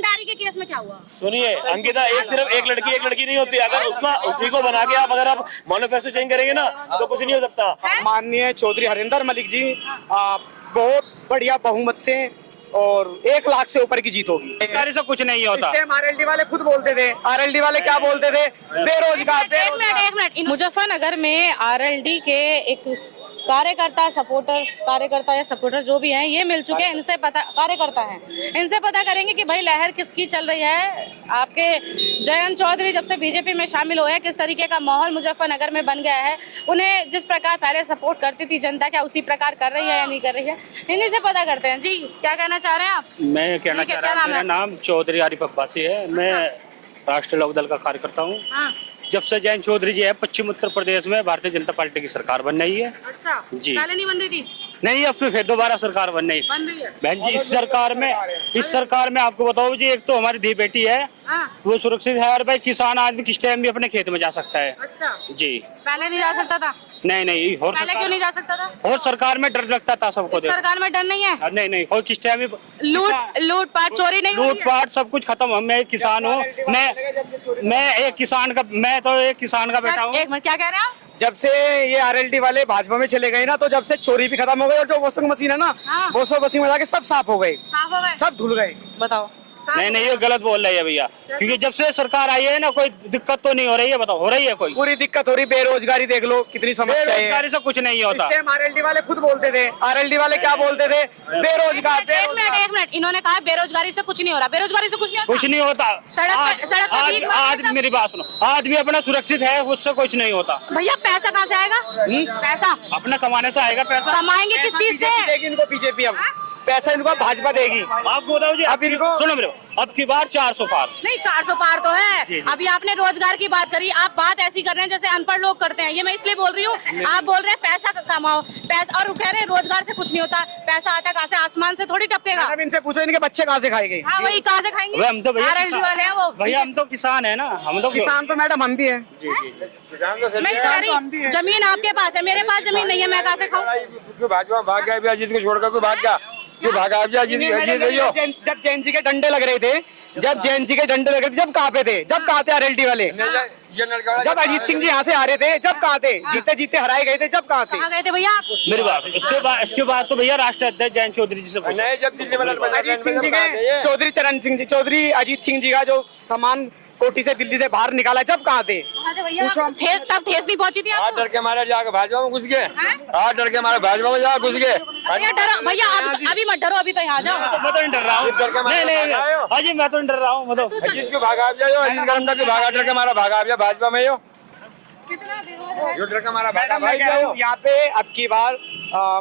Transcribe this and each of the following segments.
भंडारी के केस में क्या हुआ? सुनिए अंकिता, सिर्फ एक लड़की नहीं होती। अगर उसका उसी को बना के अगर आप मैनिफेस्टो चेंज करेंगे ना तो कुछ नहीं हो सकता। माननीय चौधरी हरिंदर मलिक जी बहुत बढ़िया बहुमत से और 1 लाख से ऊपर की जीत होगी। से कुछ नहीं होता। आरएलडी वाले खुद बोलते थे, आरएलडी वाले क्या बोलते थे, बेरोजगार। एक मिनट। मुजफ्फरनगर में आरएलडी के एक कार्यकर्ता या सपोर्टर जो भी हैं, ये मिल चुके हैं। इनसे पता करेंगे कि भाई लहर किसकी चल रही है। आपके जयंत चौधरी जब से बीजेपी में शामिल हुए हैं, किस तरीके का माहौल मुजफ्फरनगर में बन गया है। उन्हें जिस प्रकार पहले सपोर्ट करती थी जनता, क्या उसी प्रकार कर रही है या नहीं कर रही है, इन्हीं से पता करते हैं। जी क्या कहना चाह रहे हैं आप? मैं कहना चाह रहा हूँ, मेरा नाम चौधरी आरिफ अब्बासी है। मैं राष्ट्रीय लोकदल का कार्यकर्ता हूँ। जब से जयंत चौधरी जी है, पश्चिम उत्तर प्रदेश में भारतीय जनता पार्टी की सरकार बन रही है। अच्छा जी, पहले नहीं बन रही थी? नहीं, अब फिर दोबारा सरकार बन रही है बहन जी। इस सरकार में आपको बताओ जी, एक तो हमारी धी बेटी है वो सुरक्षित है, और भाई किसान आदमी किस टाइम भी अपने खेत में जा सकता है। अच्छा जी, पहले नहीं जा सकता था? नहीं, और पहले क्यों नहीं जा सकता था? और सरकार में डर लगता था सबको। सरकार में डर नहीं है? नहीं, और किस टाइम लूटपाट चोरी नहीं? लूटपाट सब कुछ खत्म। मैं एक किसान हूँ, मैं एक किसान का बेटा हूँ। एक मिनट, क्या कह रहे हैं आप? जब से ये आरएलडी वाले भाजपा में चले गए ना, तो जब से चोरी भी खत्म हो गई और जो वॉशिंग मशीन है ना, वॉशिंग मशीन में जाके सब साफ हो गए, सब धुल गए। बताओ। नहीं, ये गलत बोल रही है भैया, क्योंकि जब से सरकार आई है ना, कोई दिक्कत तो नहीं हो रही है। बताओ, हो रही है कोई? पूरी दिक्कत हो रही। बेरोजगारी देख लो कितनी समस्या है। बेरोजगारी से कुछ नहीं होता। आरएलडी वाले खुद बोलते थे, आरएलडी वाले क्या बोलते थे, बेरोजगार। एक मिनट, इन्होंने कहा बेरोजगारी से कुछ नहीं हो रहा। बेरोजगारी से कुछ नहीं होता। सड़क आज मेरी बात सुनो, आज भी अपना सुरक्षित है, उससे कुछ नहीं होता। भैया पैसा कहाँ से आएगा? पैसा अपना कमाने से आएगा। पैसा कमाएंगे किस चीज से? इनको बीजेपी अब पैसा इनको भाजपा देगी। आपको बताओ जी, अब इनको सुनो मेरे, अब की बार 400 पार नहीं, 400 पार तो है। जी। अभी आपने रोजगार की बात करी, आप बात ऐसी कर रहे हैं जैसे अनपढ़ लोग करते हैं। ये मैं इसलिए बोल रही हूँ, आप बोल रहे हैं पैसा कमाओ, पैसा, और कह रहे हैं रोजगार से कुछ नहीं होता। पैसा आता कहाँ से? आसमान से थोड़ी टपकेगा। इनसे पूछो इनके बच्चे कहाँ से खाएंगे? हाँ, वही कहाँ से खाएंगे? हम तो आरएलडी वाले हैं वो। भैया हम तो किसान है ना, हम तो किसान तो मैडम हम भी है। मैं कह रही, जमीन आपके पास है, मेरे पास जमीन नहीं है, मैं कहाँ से खाऊं? भाजपा भाग गया, अजीत को छोड़कर कोई भाग गया, क्यों भागा? अजीत जब जैन जी के डंडे लग रहे थे, जब कहाँ पे थे? जब कहाँ थे आरएलडी वाले? जब अजीत सिंह जी यहाँ से आ रहे थे, जब कहाँ थे? जीते हराए गए थे, जब कहाँ थे? कहाँ गए थे भैया? मेरी बात, इसके बाद तो भैया राष्ट्रीय अध्यक्ष जयंत चौधरी जी से जब दिल्ली में अजीत सिंह जी के चौधरी अजीत सिंह जी का जो सामान कोठी से दिल्ली से बाहर निकाला, जब कहाँ थे? तब ठेस नहीं पहुंची थी आपको? डर के मारे जाकर भाजपा में घुस गए। डर के मारे भाजपा में जाकर घुस गए। भैया अभी मत डरो, अभी तो यहाँ जाओ। मैं तो नहीं डर रहा हूँ। नहीं, अजी मैं तो नहीं डर रहा हूँ। अजीत क्यों भागा? अजीत का क्यों भागा? डर के मारा भागा भाजपा में जो डर के मारा भागा भाई। यहाँ पे अब की बार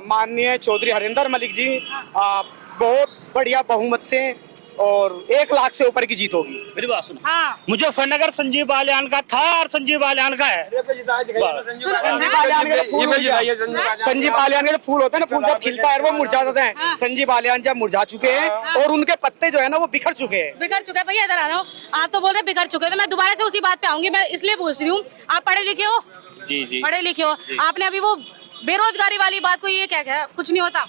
माननीय चौधरी हरिंदर मलिक जी बहुत बढ़िया बहुमत से और 1 लाख से ऊपर की जीत होगी। मेरी बात सुनो, मुजफ्फरनगर संजीव बालियान का था और संजीव बालियान का है। संजीव बालियान के जो फूल होते हैं ना, फूल जब खिलता है वो मुरझा जाते हैं। संजीव बालियान जब मुरझा चुके हैं और उनके पत्ते जो है ना वो बिखर चुके हैं। भैया इधर आ रहा हूँ, आप तो बोल रहे बिखर चुके हैं, तो मैं दोबारा से उसी बात पे आऊंगी। मैं इसलिए पूछ रही हूँ, आप पढ़े लिखे हो? जी पढ़े लिखे हो। आपने अभी वो बेरोजगारी वाली बात को ये क्या कुछ नहीं होता?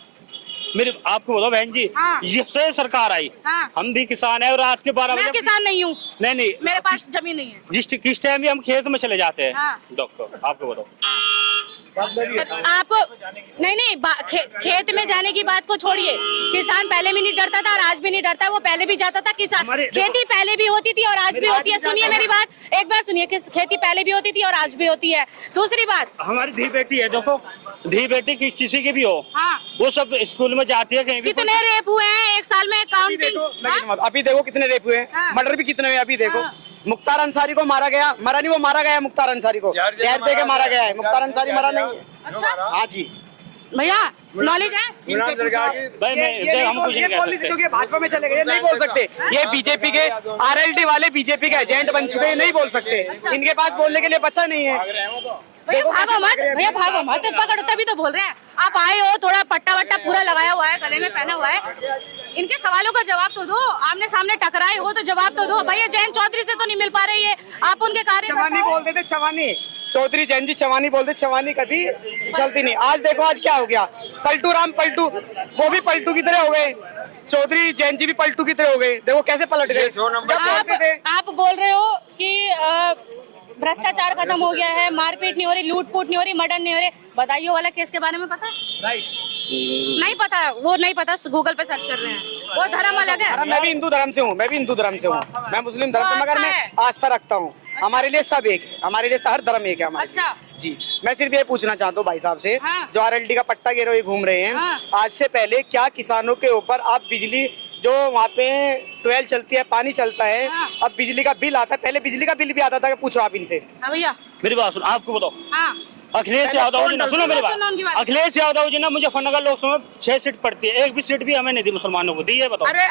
मेरी आपको बताओ बहन जी, जब से सरकार आई, हम भी किसान है और रात के 12 बजे। मैं किसान नहीं हूँ। नहीं, मेरे पास जमीन नहीं है। किस टाइम भी हम खेत में चले जाते हैं। डॉक्टर आपको बताओ, आपको नहीं खेत में जाने की बात को छोड़िए। किसान पहले भी नहीं डरता था और आज भी नहीं डरता। वो पहले भी जाता था। किसान खेती पहले भी होती थी और आज भी होती है। सुनिए मेरी बात, एक बार सुनिए। खेती पहले भी होती थी और आज भी होती है। दूसरी बात, हमारी धी बेटी है, देखो धी बेटी किसी की भी हो, वो सब स्कूल में जाती है। कहीं भी कितने रेप हुए हैं 1 साल में? काउंटिंग अभी देखो कितने रेप हुए हैं, मर्डर भी कितने हुए अभी देखो। मुख्तार अंसारी को मारा गया, मरा नहीं, वो मारा गया है। मुख्तार अंसारी को जहर दे के मारा गया है। मुख्तार अंसारी मरा नहीं है। अच्छा, हाँ जी भैया नॉलेज है? क्योंकि भाजपा में चले गए, नहीं बोल सकते। ये बीजेपी के आरएलडी वाले बीजेपी के एजेंट बन चुके हैं, नहीं बोल सकते। इनके पास बोलने के लिए बचा नहीं है। भैया भागो मत, पकड़ो तभी तो बोल रहे हैं। आप आए हो, थोड़ा पट्टा वट्टा पूरा लगाया हुआ है, गले में पहना हुआ है। इनके सवालों का जवाब तो दो। आमने सामने टकराए हो तो जवाब तो दो। भैया जयंत चौधरी से तो नहीं मिल पा रही है आप। उनके कार्य चवानी बोलते थे, चवानी चौधरी जैन जी चवानी बोलते, चवानी कभी चलती नहीं। आज देखो आज क्या हो गया, पलटू राम पलटू, वो भी पलटू की तरह हो गए। चौधरी जैन जी भी पलटू की तरह हो गए, देखो कैसे पलट गए। 100 नंबर जब बोलते थे आप बोल रहे हो कि भ्रष्टाचार खत्म हो गया है, मारपीट नहीं हो रही, लूट-पूट नहीं हो रही, मर्डर नहीं हो रहे, बताइए वाला केस के बारे में पता है? नहीं पता, वो नहीं पता, गूगल पे सर्च कर रहे हैं, वो धर्म अलग है। मैं भी हिंदू धर्म से हूँ, मैं मुस्लिम धर्म से, मगर मैं आस्था रखता हूँ। हमारे लिए सब एक है, हमारे लिए हर धर्म एक है हमारे लिए। अच्छा। जी, मैं सिर्फ ये पूछना चाहता हूँ भाई साहब से, हाँ। जो RLD का पट्टा गिरोह ये घूम रहे हैं, हाँ। आज से पहले क्या किसानों के ऊपर आप बिजली जो वहाँ पे 12 चलती है, पानी चलता है, हाँ। अब बिजली का बिल आता है, पहले बिजली का बिल भी आता था, पूछो आप इनसे। हाँ भैया। मेरी बात सुन, आपको बताओ, हाँ। अखिलेश यादव जी ना, सुनो मेरी सुनो उनकी बात, बात। अखिलेश यादव जी ना मुजफ्फरनगर लोकसभा में 6 सीट पड़ती है, एक भी सीट भी हमें नहीं दी मुसलमानों को, दी है बताओ। अरे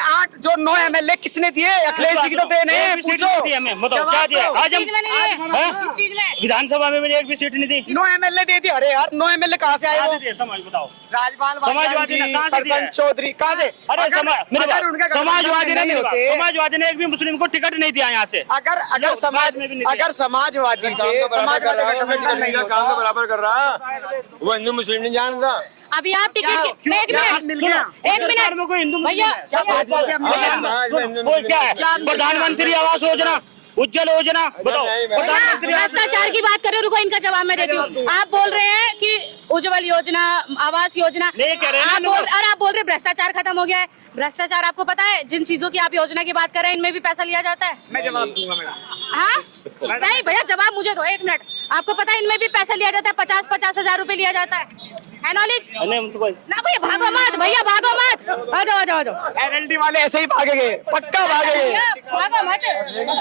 9 MLA किसने दिए? अखिलेश जी की तो देन है, एक भी सीट पूछो। नहीं दी हमें, बताओ क्या जवाब दिया? दो। आज हम इस चीज में नहीं है, हाँ? इस चीज में। विधानसभा में मुझे एक भी सीट नहीं दी। 9 MLA दे दी। अरे यार 9 MLA कहाँ से आए कहाँ वो? से दिए? समाज बताओ। राजपाल समाजवादी ने कहाँ से दिया है? प्रसन्न चौधरी कहाँ से? अरे अगर उनके गठबंधन समाजवादी में ने नहीं होते, समाजवादी ने एक भी मुस्लिम को टिकट नहीं दिया यहाँ से। अगर समाज में भी नहीं अगर समाजवादी से समाजवादी गठबंधन नहीं काम होता, तो बराबर कर रहा, वो हिंदू मुस्लिम नहीं जानता। अभी आप टिकट एक मिल गया? मिनट, एक सरकार में कोई हिंदू मिनट मुस्लिम भैया, है? क्या भाजपा से अब मिल गया? हाँ, इसमें हिंदू वो क्या है? प्रधानमंत्री आवास योजना, उज्जवल योजना, बताओ। नहीं, प्रधानमंत्री आवास भ्रष्टाचार की बात कर रहे हो, रुको इनका जवाब मैं देती हूँ। आप बोल रहे हैं कि उज्जवल योजना, आवास योजना, नहीं कह रहे हैं ना, आप बोल रहे हैं भ्रष्टाचार खत्म हो गया है। भ्रष्टाचार आपको पता है, जिन चीजों की आप योजना की बात कर रहे हैं इनमें भी पैसा लिया जाता है। मैं जवाब दूंगा मैडम। हाँ नहीं भैया, जवाब मुझे दो, एक मिनट। आपको पता है इनमें भी पैसा लिया जाता है, 50-50 हजार रुपए लिया जाता है नॉलेज? नहीं, उनको ना भैया भागो मत, भैया भागो मत, आ जाओ आ जाओ आ जाओ। RLD वाले ऐसे ही भागेंगे, पक्का भागेंगे। भैया, भागो मत।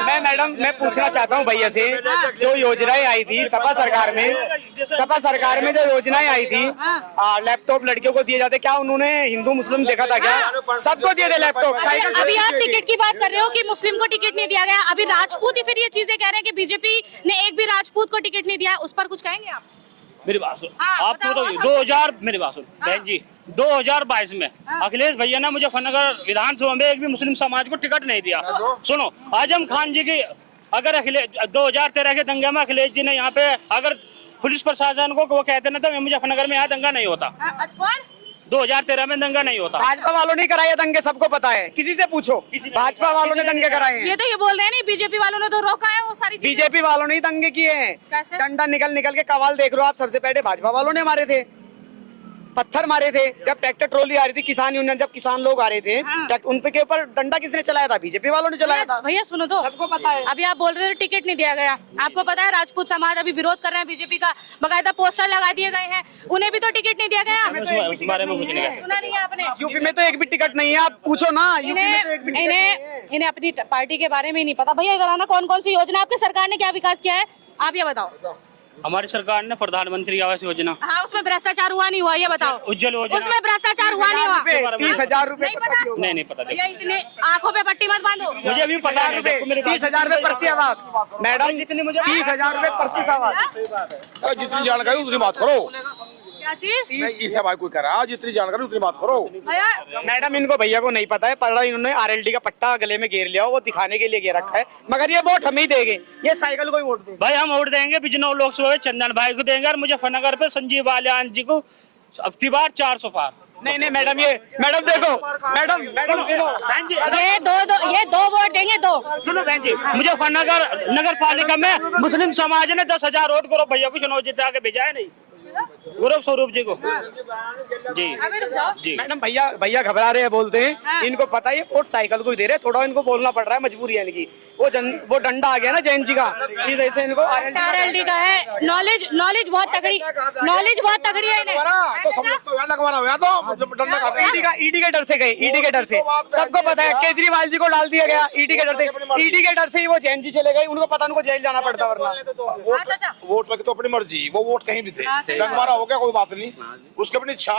मैं मैडम मैं पूछना चाहता हूँ भैया से, जो योजनाएं आई थी सपा सरकार में जो योजनाएं आई थी, लैपटॉप लड़कियों को दिए जाते, क्या उन्होंने हिंदू मुस्लिम देखा था क्या? सबको दिए थे लैपटॉप, साइकिल। अभी आप टिकट की बात कर रहे हो कि मुस्लिम को टिकट नहीं दिया गया, अभी राजपूत ही फिर ये चीजें कह रहे हैं कि बीजेपी ने एक भी राजपूत को टिकट नहीं दिया, उस पर कुछ कहेंगे आप? मेरी बात सुन, हाँ, आपको बताओ, तो आप 2000 मेरी बात सुन बहन जी, 2022 में अखिलेश भैया ने मुजफ्फरनगर विधानसभा में एक भी मुस्लिम समाज को टिकट नहीं दिया। सुनो, आजम खान जी की अगर अखिलेश 2013 के दंगे में अखिलेश जी ने यहाँ पे अगर पुलिस प्रशासन को वो कहते ना तो मुजफ्फरनगर में यहाँ दंगा नहीं होता। 2013 में दंगा नहीं होता। भाजपा वालों ने कराए दंगे, सबको पता है, किसी से पूछो। भाजपा वालों ने दंगे कराए हैं, ये तो ये बोल रहे हैं नहीं, बीजेपी वालों ने तो रोका है वो सारी चीजें। बीजेपी वालों ने ही दंगे किए हैं। कैसे? डंडा निकल के कवाल देख रहे हो आप, सबसे पहले भाजपा वालों ने मारे थे, पत्थर मारे थे। जब ट्रैक्टर ट्रॉली आ रही थी, किसान यूनियन, जब किसान लोग आ रहे थे, उन पे के ऊपर डंडा किसने चलाया था? बीजेपी वालों ने चलाया था। भैया सुनो तो, सबको पता है। अभी आप बोल रहे थे टिकट नहीं दिया गया, आपको पता है राजपूत समाज अभी विरोध कर रहे हैं बीजेपी का, बकायदा पोस्टर लगा दिए गए हैं, उन्हें भी तो टिकट नहीं दिया गया। उस बारे में कुछ नहीं कह सकते। सुना नहीं है आपने? यूपी में तो एक भी टिकट नहीं है, आप पूछो ना। यूपी में तो एक भी टिकट नहीं है। इन्हें अपनी पार्टी के बारे में ही नहीं पता। भैया इधर आना, कौन कौन सी योजना आपकी सरकार ने क्या विकास किया है, आप ये बताओ। हमारी सरकार ने प्रधानमंत्री आवास योजना, हाँ, उसमें भ्रष्टाचार हुआ नहीं हुआ, ये बताओ। उज्जवल योजना, उसमें भ्रष्टाचार हुआ नहीं हुआ? 30,000 रुपए नहीं पता? नहीं पता। भैया इतने आंखों पे पट्टी मत बांधो। मुझे भी पता नहीं, देखो मेरे 30,000 रुपए प्रति आवास मैडम, जितनी मुझे 30,000 रुपए प्रति आवास। जितनी जानकारी उतनी बात करो। क्या चीज? ये भाई कोई करा, जितनी जानकारी उतनी बात करो। भैया मैडम इनको भैया को नहीं पता है, पर इन्होंने RLD का पट्टा गले में घेर लिया, वो दिखाने के लिए घेर रखा है, मगर ये वोट हम ही देंगे, ये साइकिल को ही वोट देंगे। भाई हम वोट देंगे बिजनौर लोकसभा में चंदन भाई को देंगे और मुजफ्फरनगर पे संजीव बालियान जी को अब की बार 400 पार। नहीं मैडम, ये मैडम देखो, मैडम सुनो, बहन जी ये दो वोट देंगे, दो। सुनो बहन जी, मुजफ्फरनगर नगर पालिका में मुस्लिम समाज ने 10,000 वोट करो भैया को चुनाव जिता के भेजा है नहीं, गौरव स्वरूप जी को। जी अभी रुक जाओ। जी मैडम भैया घबरा रहे हैं, बोलते हैं इनको पता है ये वोट साइकिल को ही दे रहे, थोड़ा इनको बोलना पड़ रहा है, मजबूरी है इनकी। वो डंडा आ गया ना जैन जी का, इस वजह से इनको RLD का है, नॉलेज बहुत तगड़ी है इन्हें। तो सब लोग तो यार लगवाना हुआ तो मतलब डंडा खा गए। ईडी के डर से गए, ईडी के डर से सबको पता है, केजरीवाल जी को डाल दिया गया ईडी के डर से ही वो जैन जी चले गए, उनको पता उनको जेल जाना पड़ता वरना। अच्छा। वोट लगे तो अपनी मर्जी, वो वोट कहीं भी थे, डंगमारा हो गया कोई बात नहीं, उसकी अपनी इच्छा।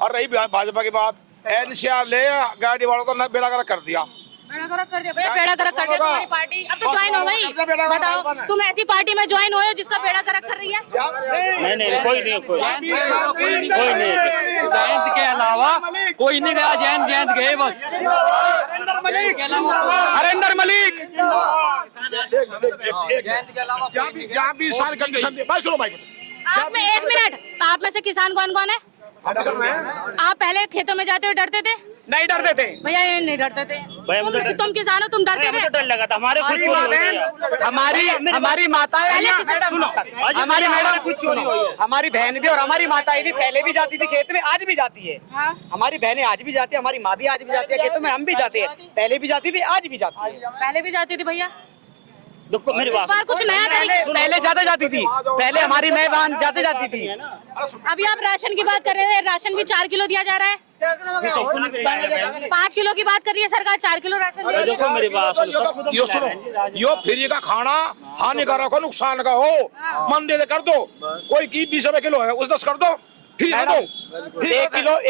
और रही भाजपा की बात, NCR ले गाड़ी वालों का बेड़ा गर्क कर दिया, बेड़ा गर्क कर दिया भैया, बेड़ा गर्क कर दिया तुम्हारी पार्टी। अब तो ज्वाइन हो गई, बताओ तुम ऐसी पार्टी में ज्वाइन हो जिसका बेड़ा गर्क कर रही है? नहीं कोई नहीं जयंत के अलावा कोई नहीं गया, जयंत गए बस। हरेंद्र मलिक जयंत के अलावा जहाँ भी सारी कंडीशन दे। भाई सुनो भाई, आप में 1 मिनट, आप में से किसान कौन कौन है? आप पहले खेतों में जाते हुए डरते थे? नहीं डरते थे। भैया ये नहीं डरते थे। भैया, मुझे डर- तुम किसान हो, तुम डरते मुझे थे? डर लगा था हमारे खुद हमारी चोरी माँ हो गई है। बहन, हमारी माताएं, पहले किसी- सुनो, आज हमारी हमारे मैडम कुछ चोरी हुई है। हमारी बहन भी और हमारी माताएं भी पहले भी जाती थी खेत में, आज भी जाती है। हाँ। हमारी बहनें आज भी जाती है, हमारी माँ भी आज भी जाती है खेतों में, हम भी जाते हैं। पहले भी जाती थी, आज भी जाती है। पहले भी जाती थी भैया? देखो मेरी बात बार कुछ नया तरीका। पहले ज्यादा जाती थी, पहले हमारी माँ बहन जाते जाती थी। अभी आप राशन की बात कर रहे थे, राशन भी 4 किलो दिया जा रहा है। 5 किलो की बात कर रही है सरकार, 4 किलो राशन दे रही है। देखो मेरी बात सुनो, यो सुनो, यो फ्री का खाना हानिकारक हो, नुकसान का हो, मन दे कर दो। कोई की 20 रुपए किलो है, उस 10 कर दो, फ्री कर दो।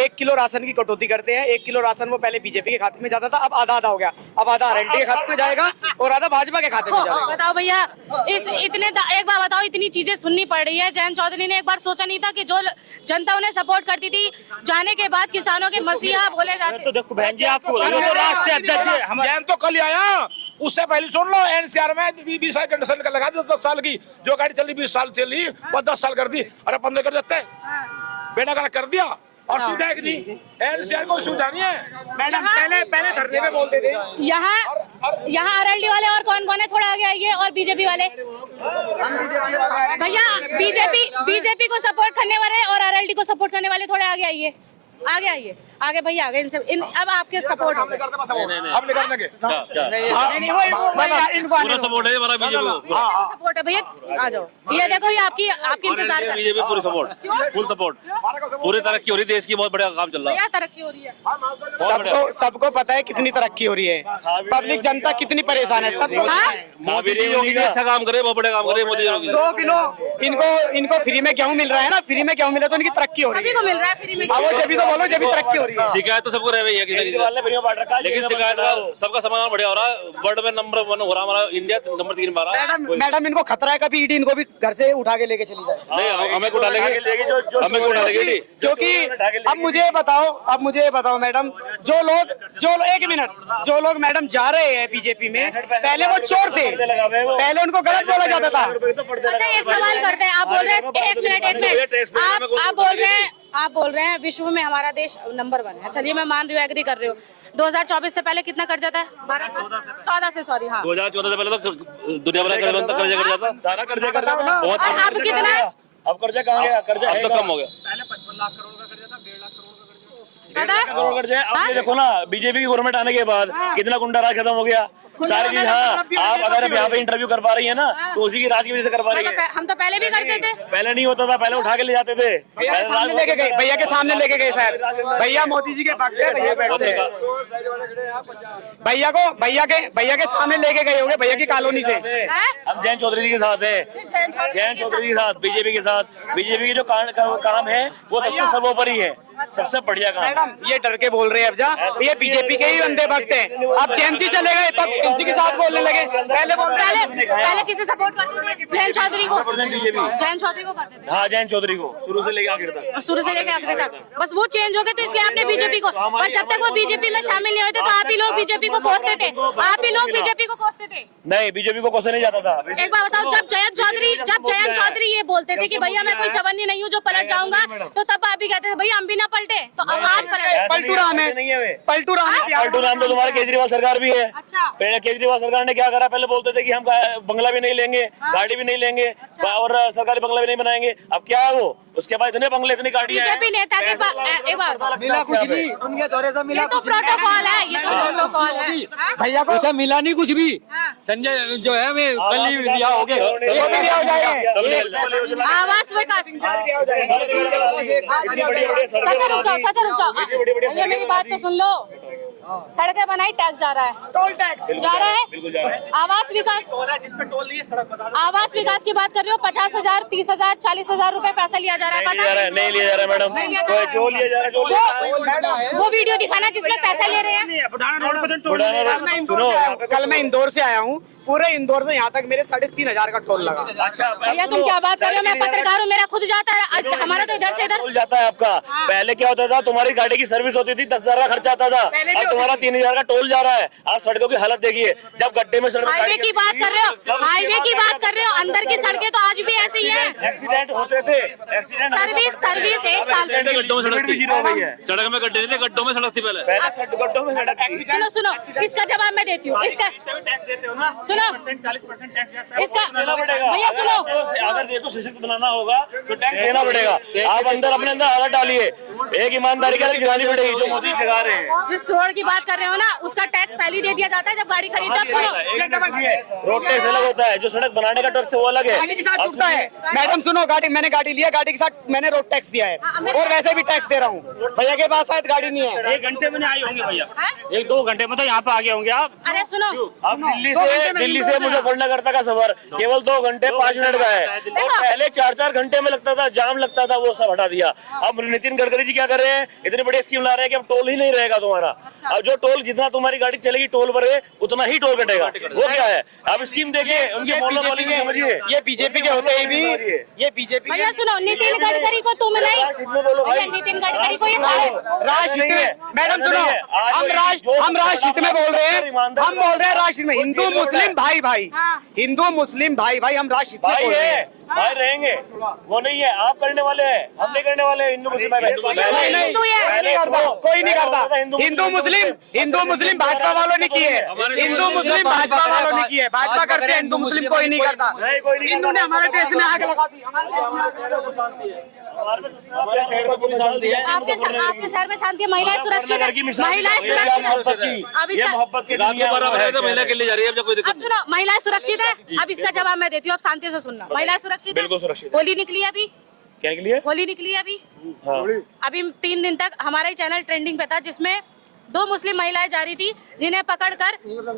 1 किलो राशन की कटौती करते हैं। 1 किलो राशन वो पहले बीजेपी के खाते में जाता था, अब आधा आधा हो गया। अब आधा आरएलडी के खाते में जाएगा और आधा भाजपा के खाते में जाएगा। बताओ भैया, एक बार बताओ, इतनी चीजें सुननी पड़ रही है। जयंत चौधरी ने एक बार सोचा नहीं था कि जो जनता उन्हें सपोर्ट करती थी, जाने के बाद किसानों के मसीहा बोले जाते। तो देखो बहन जी, आपको ये तो राष्ट्रीय अध्यक्ष है हमारे। जैन तो कल ही आया, उससे पहले सुन लो, एनसीआर में 20 साल कंडीशन का लगा दी, 10 साल की जो गाड़ी चली 20 साल चली वो 10 साल कर दी। अरे 15 कर देते, बेटा कर दिया और सुविधा है कि नहीं? एनसीआर को सुविधा नहीं है। मैडम पहले धरने में बोलते थे। यहाँ आरएलडी वाले और कौन कौन है, थोड़ा आगे आइए, और बीजेपी वाले भैया, बीजेपी को सपोर्ट करने वाले और आरएलडी को सपोर्ट करने वाले थोड़े आगे आइए, आगे आइए, आगे भैया आगे। अब आपके सपोर्ट हम नहीं करने के पूरा सपोर्ट है हमारा बीजेपी को। सपोर्ट है भैया, आ जाओ। ये देखो, ये आपकी इंतजार कर रही है। बीजेपी पूरी सपोर्ट, फुल सपोर्ट, पूरी तरक्की हो रही है, देश की बहुत बढ़िया काम चल रहा है। भैया तरक्की हो रही है। सबको पता है कितनी तरक्की हो रही है, पब्लिक जनता कितनी परेशान है, सबको। मोदी योगी अच्छा काम करे, बहुत बढ़िया काम करे मोदी योगी। 2 किलो इनको फ्री में गेहूं मिल रहा है ना, फ्री में गेहूं मिला तो उनकी तरक्की हो रही सभी है। को मिल रहा है फ्री में। वो जब भी तो बोलो, जब भी तरक्की हो रही है। शिकायत तो सबको रह रही है किसी न किसी से। लेकिन शिकायत का सबका समाधान बढ़िया हो रहा है। वर्ल्ड में नंबर 1 हो रहा है हमारा इंडिया, नंबर 3 पर आ रहा है। मैडम इनको खतरा है, कभी ईडी इनको भी घर से उठा के लेके चली जाए। नहीं, हमें को डालेंगे, हमें को डालेंगे। क्योंकि अब मुझे बताओ मैडम, एक मिनट, जो लोग मैडम जा रहे हैं बीजेपी में, पहले वो चोर थे, पहले उनको गलत बोला जाता था। अच्छा, एक सवाल करते हैं। आप बोल रहे हैं, एक मिनट, आप बोल रहे हैं विश्व में हमारा देश नंबर 1 है। चलिए, मैं मान रही हूँ, एग्री कर रही हूँ। 2024 से पहले कितना कर्जा था भारत में? 14 से, सॉरी, हाँ। 2014 से पहले तो दुनिया भर का कर्जा कर जाता, सारा कर्जा कर रहा था। बहुत और अब कितना है? अब कर्जा कहाँ गया? कर्जा अब तो कम हो गया। पता है? करोड़ कर्जा है। अब ये देखो ना, बीजेपी की गवर्नमेंट आने के बाद कितना गुंडा राज खत्म हो गया सारी चीज। हाँ, आप अगर यहाँ पे इंटरव्यू कर पा रही है ना, तो उसी की राज की वजह से कर पा रही है। हम तो पहले भी करते थे। पहले नहीं होता था, पहले उठा के ले जाते थे। लेके गए भैया के सामने, लेके गए सर, भैया मोदी जी के भक्त हैं, भैया बैठते हैं। भैया के सामने लेके गए होंगे, भैया की कॉलोनी से। हम जयंत चौधरी जी के साथ है, जयंत चौधरी के साथ, बीजेपी के साथ। बीजेपी के जो काम है वो सबसे सर्वोपरि है, सबसे बढ़िया काम। मैडम ये डर के बोल रहे हैं अब जा, ये बीजेपी के ही बंदे भक्त हैं। अब जयंत जी चले गए तब जयंत के साथ बोलने लगे। पहले किसे सपोर्ट करते थे? जयंत चौधरी को। जयंत चौधरी को करते थे। हाँ, जयंत चौधरी को शुरू से लेकर आखिर तक। शुरू से लेकर आखिर तक बस वो चेंज हो गए, तो इसलिए आपने बीजेपी को। पर जब तक वो बीजेपी में शामिल नहीं होते, तो आप ही लोग बीजेपी को कोसते थे, आप ही लोग बीजेपी को कोसते थे। नहीं, बीजेपी को कोसे नहीं जाता था। एक बार बताओ, जब जयंत चौधरी ये बोलते थे कि भैया मैं कोई चवन्नी नहीं हूँ जो पलट जाऊंगा, तो तब आप भी कहते थे भैया हम भी ना पलटे, तो अब आज पलटे। पलटू राम है, पलटू राम तो तुम्हारे केजरीवाल सरकार भी है। अच्छा। पहले केजरीवाल सरकार ने क्या करा, पहले बोलते थे कि हम बंगला भी नहीं लेंगे, गाड़ी भी नहीं लेंगे, और सरकारी बंगला भी नहीं बनाएंगे। अब क्या है वो, उसके बाद इतने बंगले, इतनी गाड़ियां हैं। बीजेपी नेता के पास एक बार मिला कुछ नहीं, उनके दौरे से मिला ये तो प्रोटोकॉल है, ये तो प्रोटोकॉल है। भैया को उसे मिला नहीं कुछ भी। संजय जो है मैं कल ही रिहा हो गए। आवास विकास। चाचा रुक जाओ, ये मेरी बात तो सुन लो। सड़कें बनाई, टैक्स जा रहा है, टोल टैक्स जा रहा है। आवास विकास की बात कर रही हो, 50,000, 30,000, 40,000 रुपए पैसा लिया जा रहा है। पता नहीं लिया जा रहा मैडम, जो लिया जा रहा है, वो वीडियो दिखाना जिसमें पैसा ले रहे हैं। कल मैं इंदौर से आया हूँ, पूरे इंदौर से यहाँ तक मेरे 3500 का टोल लगा। अच्छा भैया तुम क्या बात कर रहे हो? मैं पत्रकार हूँ, मेरा खुद जाता है। अच्छा हमारा तो इधर से इधर टोल जाता है आपका। पहले क्या होता था, तुम्हारी गाड़ी की सर्विस होती थी 10,000 का खर्चा आता था, अब तुम्हारा 3,000 का टोल जा रहा है। आप सड़कों की हालत देखिए, जब गड्ढे में सड़क हाईवे की बात कर रहे हो, हाईवे की बात कर रहे हो, अंदर की सड़कें तो आज भी ऐसी ही है। एक्सीडेंट होते थे, एक्सीडेंट सर्विस 1 साल गड्ढों में सड़क जीरो हो गई है। सड़क में गड्ढे नहीं थे, गड्ढों में सड़क थी पहले। गड्ढों में सड़क थी। सुनो इसका जवाब मैं देती हूँ। इसका सुनो, इसका भैया सुनो, अगर देखो सशक्त बनाना होगा तो टैक्स देना पड़ेगा। आप अपने अंदर आदत डालिए, एक ईमानदारी का जगानी पड़ेगी जो मोदी जगा रहे हैं। जिस रोड की बात कर रहे हो ना, उसका टैक्स पहले दे दिया जाता है जब गाड़ी खरीदते हो। रोड टैक्स अलग होता है, जो सड़क बनाने का टैक्स वो अलग है। गाड़ी के साथ जुड़ता है। मैडम सुनो, मैंने गाड़ी लिया, गाड़ी के साथ मैंने रोड टैक्स दिया है और वैसे भी टैक्स दे रहा हूँ। भैया के पास शायद गाड़ी नहीं है। 1 घंटे में आए होंगे भैया, 1-2 घंटे में तो यहाँ पे आ गए होंगे आप। अरे सुनो, अब दिल्ली से मुजफ्फरनगर तक का सफर केवल 2 घंटे 5 मिनट का है, और पहले 4-4 घंटे में लगता था, जाम लगता था, वो सब हटा दिया। अब नितिन गडकरी जी क्या कर रहे हैं, इतनी बड़ी स्कीम ला रहे हैं कि अब टोल ही नहीं रहेगा तुम्हारा। अब जो टोल, जितना तुम्हारी गाड़ी चलेगी टोल पर उतना ही टोल कटेगा। वो क्या है, अब स्कीम देखिए, उनकी मोनोपोली समझिए। ये बीजेपी के होते ही भी, ये बीजेपी भैया सुनो, नितिन गडकरी को तुम नहीं, भैया नितिन गडकरी को ये सारे राष्ट्र हित में, मैडम सुनो, हम राष्ट्र हित में बोल रहे हैं, हम बोल रहे हैं राष्ट्र हित में। हिंदू मुस्लिम भाई भाई, हिंदू मुस्लिम भाई भाई, हम राष्ट्र हित में भाई बोल रहे है, हैं। भाई रहेंगे, वो नहीं है। आप करने वाले हैं, हम नहीं करने वाले। हिंदू मुस्लिम कोई नहीं करता। हिंदू मुस्लिम भाजपा वालों ने की है, हिंदू मुस्लिम भाजपा वालों ने की है। भाजपा करते हैं, हिंदू मुस्लिम कोई नहीं करता। हिंदू ने हमारे देश में आग लगा दी। आपके शहर में शांति है, महिलाएं सुरक्षित है, महिलाएं सुरक्षित है। अब ये मोहब्बत की रात को 12 बजे तो महिला के लिए जा रही है, अब कोई अब सुनो, महिलाएं सुरक्षित है। अब इसका जवाब मैं देती हूँ, अब शांति से सुनना। महिलाएं सुरक्षित है, बिल्कुल सुरक्षित। होली निकली अभी, क्या के लिए होली निकली अभी, हाँ। अभी 3 दिन तक हमारा ही चैनल ट्रेंडिंग पे था, जिसमें 2 मुस्लिम महिलाएं जा रही थी, जिन्हें पकड़कर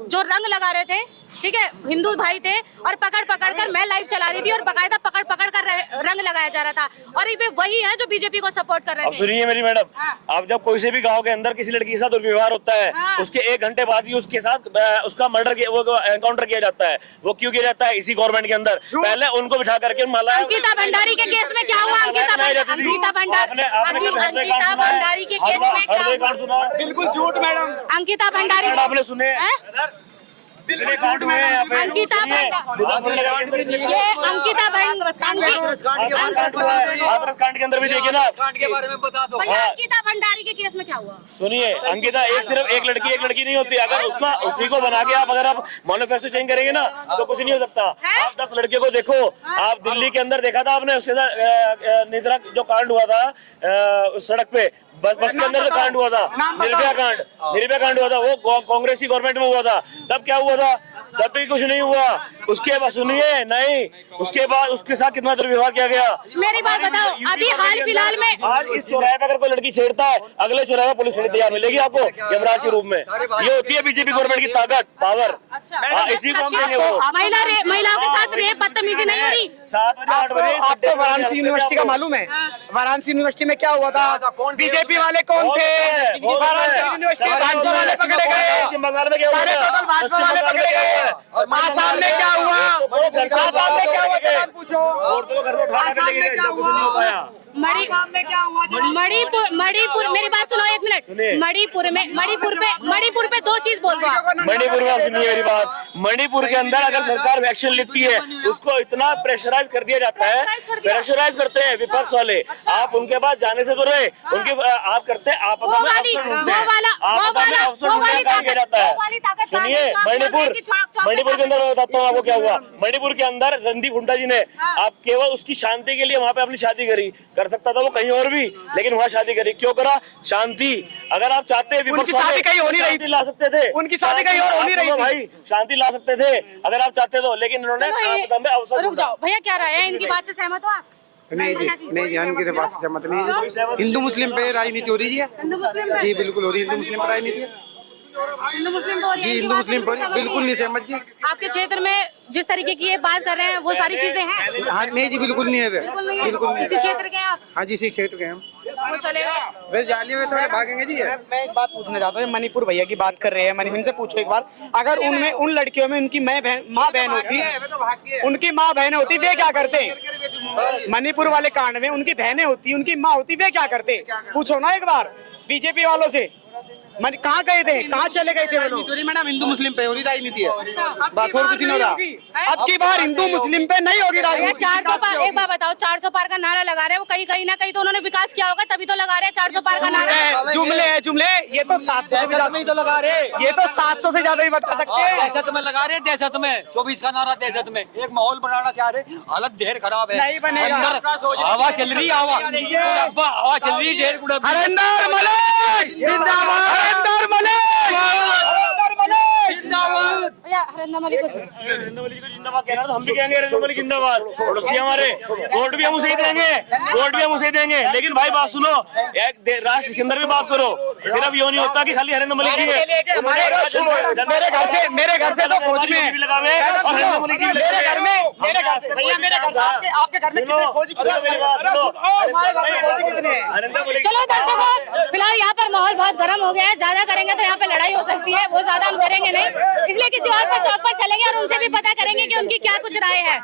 जो रंग लगा रहे थे, ठीक है, हिंदू भाई थे, और पकड़ कर मैं लाइव चला रही थी और बकायदा पकड़ कर रंग लगाया जा रहा था। और ये वही है जो बीजेपी को सपोर्ट कर रहे अब थे। सुनिए मेरी मैडम, अब जब कोई से भी गांव के अंदर किसी लड़की के साथ दुर्व्यवहार होता है, उसके 1 घंटे बाद ही उसके साथ उसका मर्डर वो एनकाउंटर किया जाता है। वो क्यों किया जाता है? इसी गवर्नमेंट के अंदर पहले उनको बिठा करके माला। अंकिता भंडारी के केस में क्या हुआ? अंकिता भंडारी के केस में क्या हुआ? बिल्कुल झूठ मैडम। अंकिता भंडारी आपने सुने कितने कांड हुए हैं यहाँ पे? अंकिता ये अंकिता हाथरस कांड के अंदर भी देखिए ना। के बारे में बता दो। भैया अंकिता भंडारी के केस में क्या हुआ? सुनिए, अंकिता सिर्फ एक लड़की नहीं होती। अगर उसका उसी को बना के अगर आप मैनिफेस्टो चेंज करेंगे ना तो कुछ नहीं हो सकता। आप 10 लड़कियों को देखो। आप दिल्ली के अंदर देखा था आपने, उसके साथ निद्रा जो कांड हुआ था उस सड़क पे, बस के अंदर कांड हुआ था, निर्भया कांड हुआ था, वो कांग्रेस की गवर्नमेंट में हुआ था। तब क्या हुआ था? तब भी कुछ नहीं हुआ। उसके बाद सुनिए, नहीं, उसके बाद उसके साथ कितना दुर्व्यवहार किया गया। मेरी बात बताओ, अभी हाल फिलहाल में आज इस चौराहे पे अगर कोई लड़की छेड़ता है, अगले चौराहे पे पुलिस छेड़ने तैयार मिलेगी आपको यमराज के रूप में। ये होती है बीजेपी गवर्नमेंट की ताकत, पावर। इसी को हम देंगे वो। महिलाओं के साथ रेप बदतमीजी नहीं हो रही। 7 बजे 8 बजे आपको वाराणसी यूनिवर्सिटी का मालूम है? वाराणसी यूनिवर्सिटी में क्या हुआ था? बीजेपी वाले कौन थे? वाराणसी यूनिवर्सिटी भाजपा वाले पकड़े गए, पश्चिम बंगाल में क्या हुआ? सारे टोटल भाजपा वाले पकड़े गए। आसाम में क्या हुआ? आसाम में क्या हुआ? जवाब पूछो। औरतों को घर में उठा कर लेके गए, जब कुछ नहीं हो पाया। मणिपुर, मेरी बात सुनो 1 मिनट। मणिपुर पे 2 चीज बोल दो आप। मणिपुर में, आप सुनिए मेरी बात, मणिपुर के अंदर अगर सरकार एक्शन लेती है, उसको इतना प्रेशराइज कर दिया जाता है, प्रेशराइज करते हैं विपक्ष वाले। आप उनके पास जाने से तो रहे, उनके आप करते हैं, आप सुनिए, मणिपुर के अंदर मैं बताता हूँ आपको क्या हुआ। मणिपुर के अंदर रणदीप हुड्डा जी ने आप केवल उसकी शांति के लिए वहाँ पे अपनी शादी करी। कर सकता था वो कहीं और भी, लेकिन वहाँ शादी करी। क्यों करा? शांति। अगर आप चाहते उनकी शादी कहीं हो नहीं रही थी, ला सकते थे, उनकी शादी कहीं और हो नहीं रही थी भाई, शांति ला सकते थे अगर आप चाहते तो, लेकिन इन्होंने अवसर। रुक जाओ भैया, क्या रहा है? इनकी बात से सहमत हो आप? नहीं जी, नहीं जी, इनकी बात से सहमत नहीं है। हिंदू मुस्लिम पे राजनीति हो रही है हिंदू मुस्लिम जी, बिल्कुल हो रही है। हिंदू मुस्लिम पर राजनीति है हिंदू मुस्लिम पर जी, हिंदू मुस्लिम पर बिल्कुल नहीं सहमत जी। आपके क्षेत्र में जिस तरीके की ये बात कर रहे हैं, वो सारी चीजें हैं? हाँ नहीं जी, बिल्कुल नहीं है, बिल्कुल नहीं। इसी क्षेत्र के हैं आप? हाँ जी, इसी क्षेत्र के हैं हम। वो चलेगा। वे जालियों में थोड़े भागेंगे जी। मैं एक बात पूछना चाहता हूँ, मणिपुर भैया की बात कर रहे हैं, इनसे पूछो एक बार, अगर उनमें उन लड़कियों में उनकी माँ बहन होती, उनकी माँ बहन होती, वे क्या करते? मणिपुर वाले कांड में उनकी बहनें होती, उनकी माँ होती, वे क्या करते? पूछो ना एक बार बीजेपी वालों से, कहाँ गए थे, कहाँ चले गए थे वो लोग? मैडम हिंदू मुस्लिम पे हो रही राजनीति है, बात और कुछ नहीं हो रहा। अब की बार हिंदू मुस्लिम पे नहीं होगी राजनीति। 400 पार, एक बात बताओ, 400 पार का नारा लगा रहे हैं वो, कहीं ना कहीं तो उन्होंने विकास किया होगा, तभी तो लगा रहे हैं 400 पार का नारा। जुमले, ये तो 700 से ज्यादा तो लगा रहे, ये तो 700 से ज्यादा ही बता सकते हैं। दहशत में लगा रहे, दहशत में 24 का नारा, दहशत में एक माहौल बनाना चाह रहे, हालत ढेर खराब है। नहीं बनेगा। अंदर हवा चल रही, हवा चल रही, ढेर गुड़ब्बा। हरिंदर मलिक जिंदाबाद, हरिंदर मलिक जिंदाबाद। भैया हरिंदर मलिक कुछ नरेंद्र मोदी को जिंदाबाद कहना तो हम भी कहेंगे नरेंद्र मोदी जिंदाबाद। पड़ोसी हमारे वोट भी हम उसे ही देंगे, वोट भी हम उसे ही देंगे। लेकिन भाई बात सुनो, एक राष्ट्र के अंदर भी बात करो, सिर्फ ये नहीं होता कि खाली नरेंद्र मोदी की है। मेरे घर से तो फौज में है, लगावे और नरेंद्र मोदी की मेरे घर से भैया, मेरे घर आपके घर में कितने फौजी कितने हैं? चलो दर्शकों, फिलहाल यहाँ पर माहौल बहुत गर्म हो गया है, ज्यादा करेंगे तो यहाँ पे लड़ाई हो सकती है, वो ज्यादा हम करेंगे नहीं, इसलिए किसी और पर चौक पर चलेंगे और उनसे भी पता करेंगे कि उनकी क्या कुछ राय है।